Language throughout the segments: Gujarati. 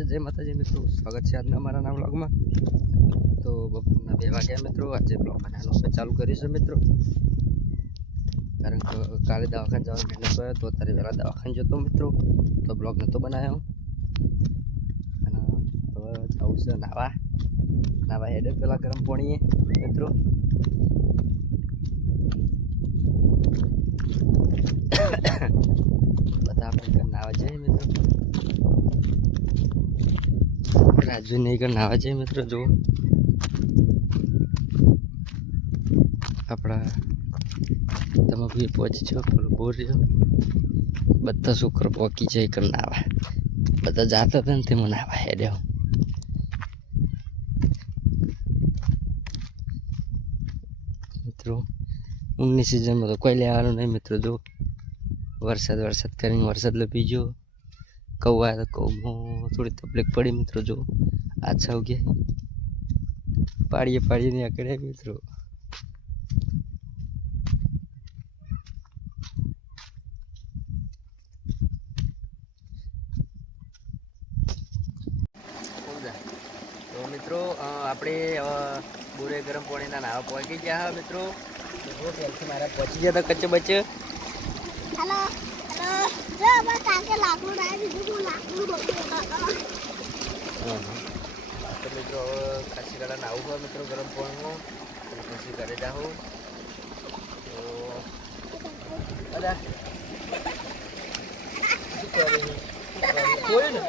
નમસ્તે, જય માતાજી મિત્રો, સ્વાગત છે આજના અમારા નવા વ્લોગમાં। તો બપોરના 2 વાગ્યા મિત્રો, આજે બ્લોગ બનાવવાનો ચાલુ કરીશું મિત્રો, કારણ કે કાલે દવાખાને જવાનો મહેનત કર્યો તો અત્યારે વહેલા દવાખાને જતો મિત્રો, તો બ્લોગ નહોતો બનાવ્યો। અને હવે જવું છે નાવા હેડે પેલા ગરમ પાણીએ મિત્રો। બધા આપણે નાવા જઈએ મિત્રો, રાજુ નહીં કર નાવા જઈએ મિત્રો। જો આપણા તમે બી પહોંચી છો, પેલું બોર રહ્યો, બધા છોકરો પોકી જાય કર નાવા, બધા જાતા હતા ને તેમાં નાવા હેડ્યો મિત્રો। ઊનની સિઝનમાં તો કોઈ લેવાનું નહીં મિત્રો। જો વરસાદ કરીને વરસાદ લપી ગયો, કૌ આવ્યા તો કૌમાં થોડી તકલીફ પડી મિત્રો। જો આ છવ ગયા પાડીએ નહીં આકડે મિત્રો। તો મિત્રો આપણે બોરે ગરમ પાણીના નાવા પહોંચી ગયા મિત્રો। ત્યાંથી મારા પહોંચી ગયા હતા કચ્ચે બચ્ચે। તો મિત્રો હવે ખાસી ગાળા નાવું હોય મિત્રો ગરમ પાણીમાં, પછી ઘરે જાઉં તો બધા શું કરે કોઈ ને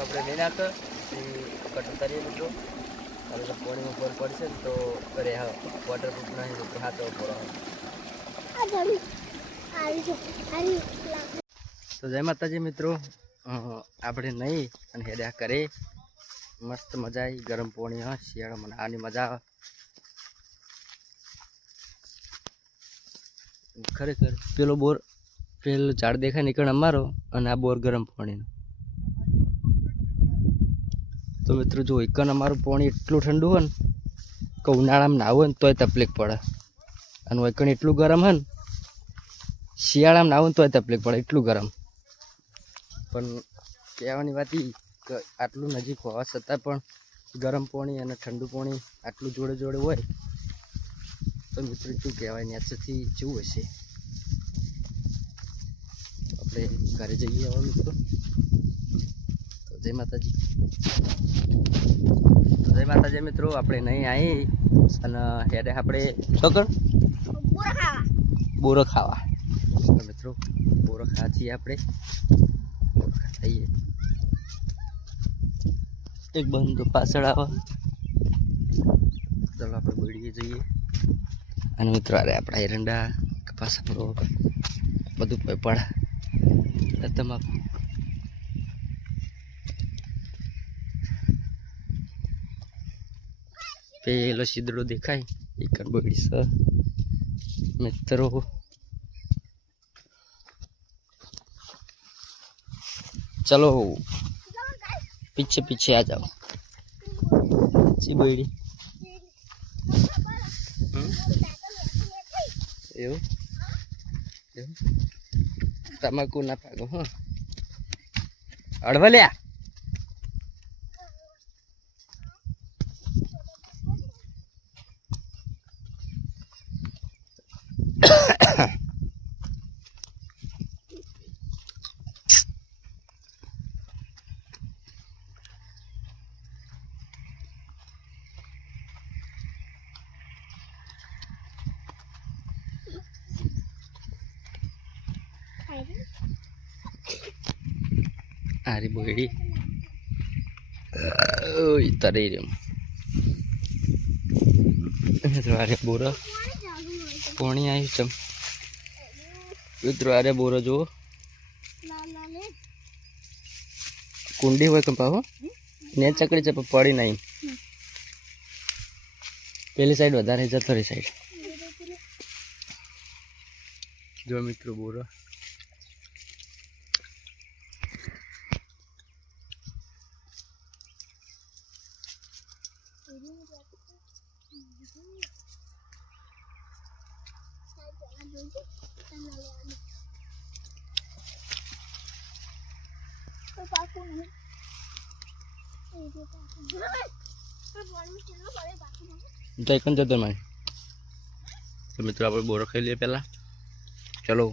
આપણે નહીં નાખે કટ કરીએ મિત્રો। હવે તો પાણીમાં પર પડશે ને તો અરે હા વોટરપ્રૂફ નહીં મિત્રો, હાથો પડો। તો જય માતાજી મિત્રો, આપણે નહીં અને હેડ્યા કરે મસ્ત મજા આવી ગરમ પાણી। હા શિયાળામાં આની મજા આવે ખરેખર। પેલો બોર પેલું ઝાડ દેખાય નીકળ અમારો, અને આ બોર ગરમ પાણીનો। તો મિત્રો જો એકન અમારું પાણી એટલું ઠંડુ હોય ને કે ઉનાળામાં નાવું હોય ને તોય તકલીફ પડે, અને એકન એટલું ગરમ હોય ને શિયાળામાં નાવું ને તોય તકલીફ પડે, એટલું ગરમ। પણ કહેવાની વાત એ કે આટલું નજીક હોવા છતાં પણ ગરમ પાણી અને ઠંડુ પાણી આટલું જોડે હોય તો મિત્રો શું કહેવાય નેચરથી જેવું હશે। આપણે ઘરે જઈએ હવે મિત્રો। તો જય માતાજી મિત્રો, આપણે નહીં આવી અને હેડે આપણે છોકર બોરો ખાવા મિત્રો। બોરો ખાવા છીએ આપણે, થઈએ એક બંધ પાછળ આવે, ચાલો આપણે બોડીએ જઈએ। અને મિત્રો અરે આપણા એરંડા કપાસ બધું પડે તમાકુ પેલો સીધડો દેખાય એક બોડી છે મિત્રો। चलो पीछे आ जाओ सी बोड़ी तमाकू ना पागो। हाँ अड़वा लिया आरी बोड़ी तरी अरे बोरा पानी आई चम मित्रों। अरे बोरा जो कुंडी हुए कंपा हो ने चकड़ी चप पड़ी नहीं પેલી સાઈડ વધારે જતો રહી સાઈડ જો મિત્રો બોરો તો એક જ જતો મારે. તો મિત્રો આપણે બોરો ખાઈ લઈએ પહેલાં. ચલો.